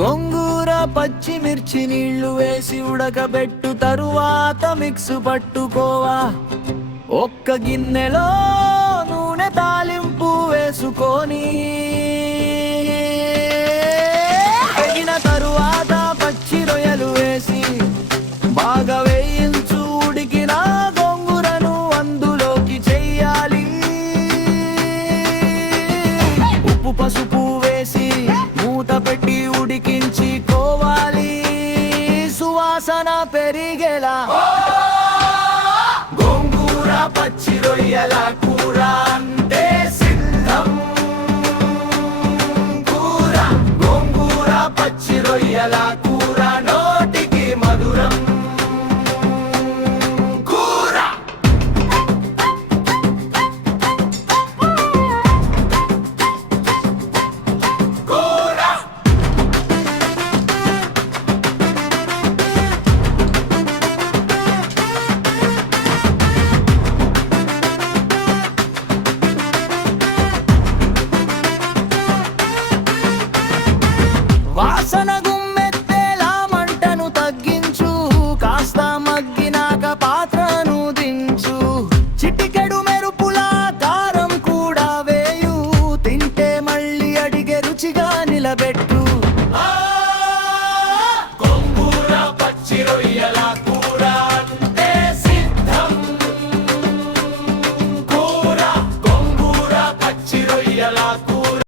గోంగూర పచ్చిమిర్చి నీళ్లు వేసి ఉడకబెట్టు, తరువాత మిక్స్ పట్టుకోవా. ఒక్క గిన్నెలో నూనె తాలింపు వేసుకొని వేగిన తరువాత పచ్చి రొయ్యలు వేసి బాగా వేయించు. ఉడికిన గోంగూరను అందులోకి చెయ్యాలి. ఉప్పు పసుపు వేసి మూత పెట్టి ఉడికించుకోవాలి. సువాసన పెరిగేలా గోంగూర పచ్చి రొయ్యల